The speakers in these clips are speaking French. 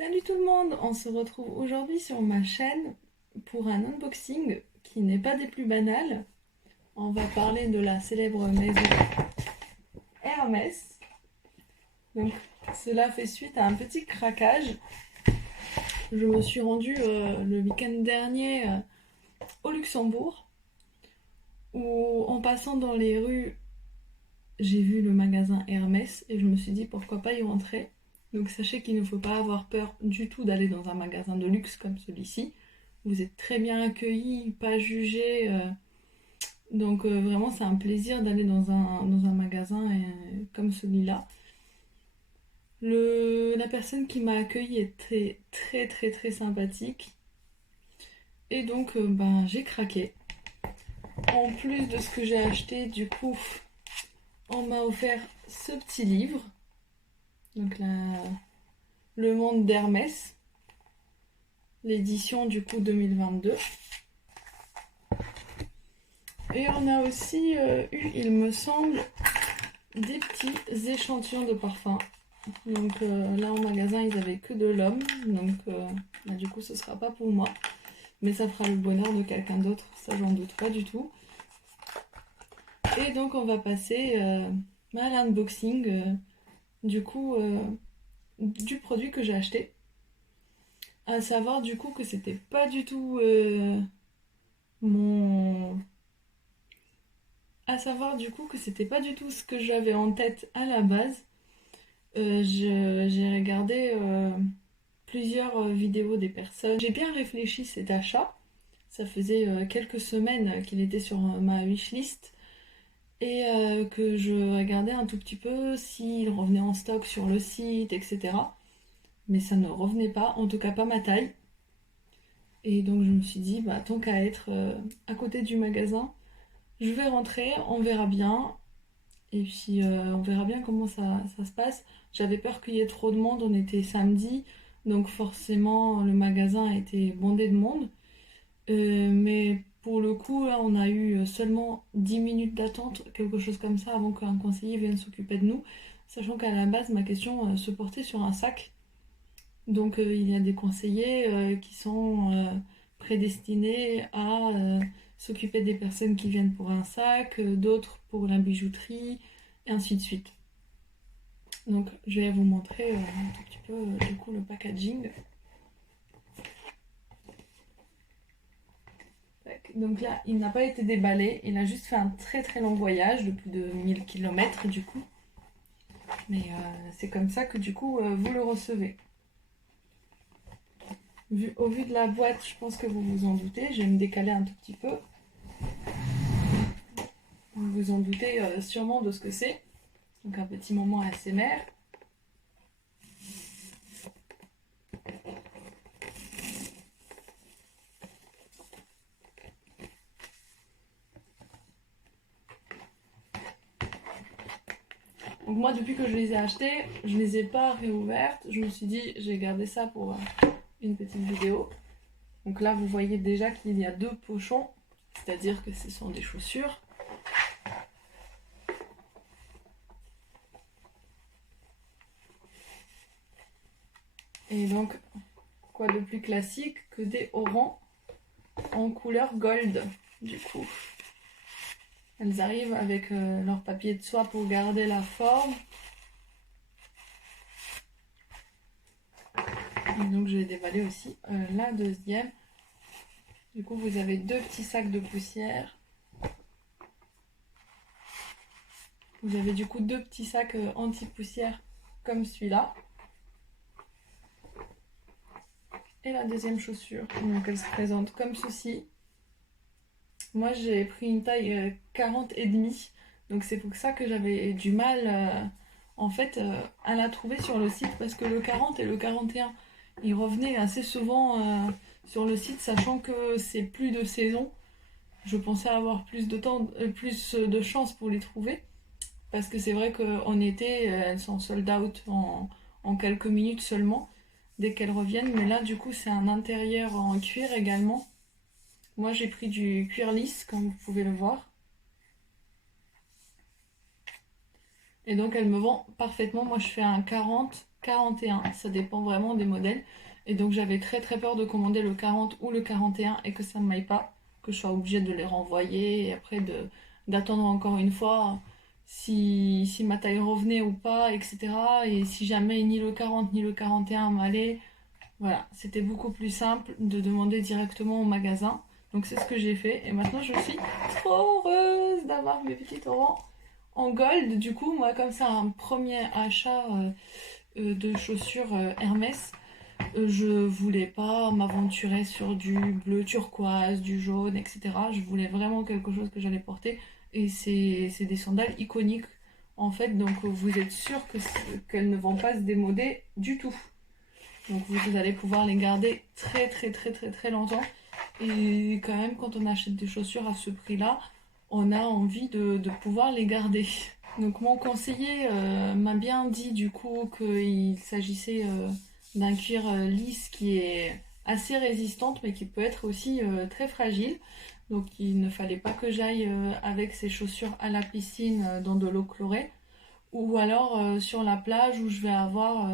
Salut tout le monde, on se retrouve aujourd'hui sur ma chaîne pour un unboxing qui n'est pas des plus banals. On va parler de la célèbre maison Hermès. Donc cela fait suite à un petit craquage. Je me suis rendue le week-end dernier au Luxembourg où en passant dans les rues j'ai vu le magasin Hermès et je me suis dit pourquoi pas y rentrer. Donc sachez qu'il ne faut pas avoir peur du tout d'aller dans un magasin de luxe comme celui-ci. Vous êtes très bien accueillis, pas jugés. Donc vraiment c'est un plaisir d'aller dans un magasin comme celui-là. La personne qui m'a accueilli était très très très sympathique. Et donc j'ai craqué. En plus de ce que j'ai acheté, du coup, on m'a offert ce petit livre. Donc Le Monde d'Hermès. L'édition du coup 2022. Et on a aussi eu, il me semble, des petits échantillons de parfums. Donc là en magasin ils avaient que de l'homme, donc du coup ce sera pas pour moi. Mais ça fera le bonheur de quelqu'un d'autre, ça j'en doute pas du tout. Et donc on va passer à l'unboxing du coup du produit que j'ai acheté. À savoir du coup que c'était pas du tout mon... À savoir du coup que c'était pas du tout ce que j'avais en tête à la base. J'ai regardé plusieurs vidéos des personnes. J'ai bien réfléchi cet achat. Ça faisait quelques semaines qu'il était sur ma wishlist et que je regardais un tout petit peu s'il revenait en stock sur le site, etc. Mais ça ne revenait pas, en tout cas pas ma taille. Et donc je me suis dit, bah, tant qu'à être à côté du magasin, je vais rentrer, on verra bien. Et puis on verra bien comment ça se passe. J'avais peur qu'il y ait trop de monde, on était samedi, donc forcément le magasin était bondé de monde. Mais pour le coup, là, on a eu seulement 10 minutes d'attente, quelque chose comme ça, avant qu'un conseiller vienne s'occuper de nous, sachant qu'à la base, ma question se portait sur un sac. Donc il y a des conseillers qui sont prédestinés à s'occuper des personnes qui viennent pour un sac, d'autres pour la bijouterie, et ainsi de suite. Donc je vais vous montrer un tout petit peu du coup le packaging. Donc là, il n'a pas été déballé, il a juste fait un très très long voyage de plus de 1000 km du coup. Mais c'est comme ça que du coup vous le recevez. Au vu de la boîte, je pense que vous vous en doutez. Je vais me décaler un tout petit peu. Vous vous en doutez sûrement de ce que c'est. Donc un petit moment ASMR. Donc moi, depuis que je les ai achetées, je ne les ai pas réouvertes. Je me suis dit, j'ai gardé ça pour une petite vidéo. Donc là, vous voyez déjà qu'il y a deux pochons, c'est-à-dire que ce sont des chaussures. Et donc, quoi de plus classique que des harengs en couleur gold, du coup. Elles arrivent avec leur papier de soie pour garder la forme. Et donc je vais déballer aussi la deuxième. Du coup, vous avez deux petits sacs de poussière. Vous avez du coup deux petits sacs anti-poussière comme celui-là. Et la deuxième chaussure. Donc elle se présente comme ceci. Moi j'ai pris une taille 40 et demi. Donc c'est pour ça que j'avais du mal en fait à la trouver sur le site. Parce que le 40 et le 41, ils revenaient assez souvent sur le site, sachant que c'est plus de saison. Je pensais avoir plus de temps, plus de chance pour les trouver. Parce que c'est vrai qu'en été, elles sont sold out en quelques minutes seulement, dès qu'elles reviennent. Mais là, du coup, c'est un intérieur en cuir également. Moi, j'ai pris du cuir lisse, comme vous pouvez le voir. Et donc, elle me vend parfaitement. Moi, je fais un 40 41, ça dépend vraiment des modèles. Et donc j'avais très très peur de commander le 40 ou le 41 et que ça ne m'aille pas, que je sois obligée de les renvoyer et après d'attendre encore une fois si ma taille revenait ou pas, etc. Et si jamais ni le 40 ni le 41 m'allait, voilà, c'était beaucoup plus simple de demander directement au magasin. Donc c'est ce que j'ai fait et maintenant je suis trop heureuse d'avoir mes petits torrents en gold. Du coup, moi comme c'est un premier achat de chaussures Hermès, je voulais pas m'aventurer sur du bleu turquoise, du jaune, etc. Je voulais vraiment quelque chose que j'allais porter et c'est des sandales iconiques en fait, donc vous êtes sûr qu'elles ne vont pas se démoder du tout. Donc vous allez pouvoir les garder très très très très très longtemps. Et quand même, quand on achète des chaussures à ce prix-là, on a envie de pouvoir les garder. Donc mon conseiller m'a bien dit du coup qu'il s'agissait d'un cuir lisse qui est assez résistante mais qui peut être aussi très fragile. Donc il ne fallait pas que j'aille avec ces chaussures à la piscine dans de l'eau chlorée ou alors sur la plage où je vais avoir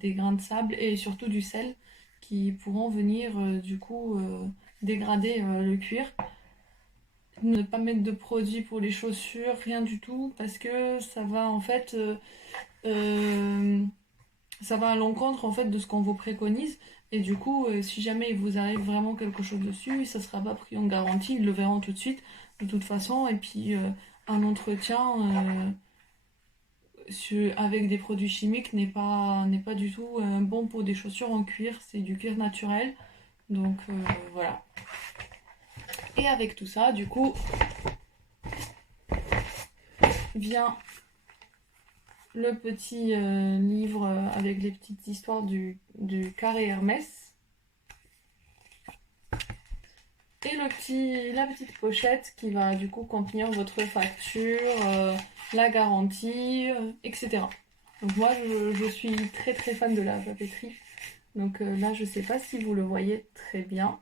des grains de sable et surtout du sel qui pourront venir du coup dégrader le cuir. Ne pas mettre de produits pour les chaussures, rien du tout, parce que ça va en fait euh, ça va à l'encontre en fait de ce qu'on vous préconise. Et du coup, si jamais il vous arrive vraiment quelque chose dessus, ça sera pas pris en garantie, ils le verront tout de suite, de toute façon. Et puis un entretien avec des produits chimiques n'est pas du tout bon pour des chaussures en cuir, c'est du cuir naturel. Donc voilà. Et avec tout ça, du coup, vient le petit livre avec les petites histoires du carré Hermès. Et la petite pochette qui va du coup contenir votre facture, la garantie, etc. Donc moi je suis très très fan de la papeterie. Donc là je sais pas si vous le voyez très bien.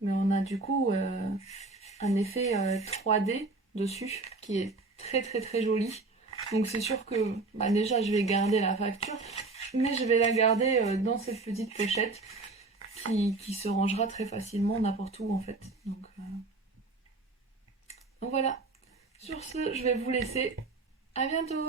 Mais on a du coup un effet 3D dessus qui est très très très joli. Donc c'est sûr que bah, déjà je vais garder la facture, mais je vais la garder dans cette petite pochette qui se rangera très facilement n'importe où en fait. Donc voilà. Sur ce, je vais vous laisser. À bientôt!